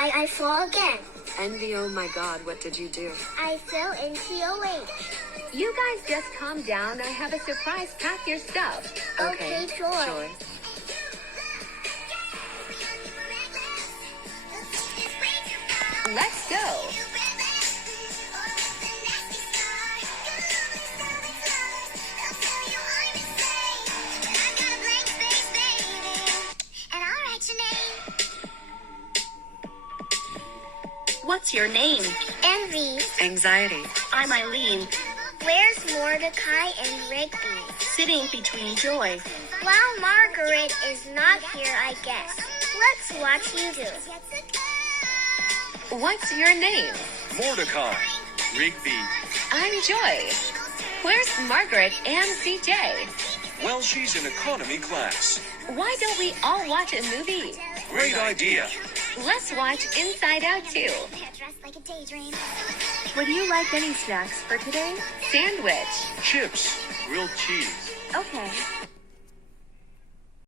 why I fall again. Envy, oh my God, what did you do? I fell into a lake. You guys just calm down. I have a surprise. Pack your stuff. Okay, sure. Let's go. What's your name? Envy. Anxiety. I'm Eileen, Where's Mordecai and Rigby? sitting between Joy. Well, Margaret is not here, I guess. Let's watch you do. What's your name? Mordecai. Rigby. I'm Joy. Where's Margaret and CJ? Well, she's in economy class. Why don't we all watch a movie? Great idea. Let's watch Inside Out too. Would you like any snacks for today? Sandwich. Chips. Grilled cheese. Okay.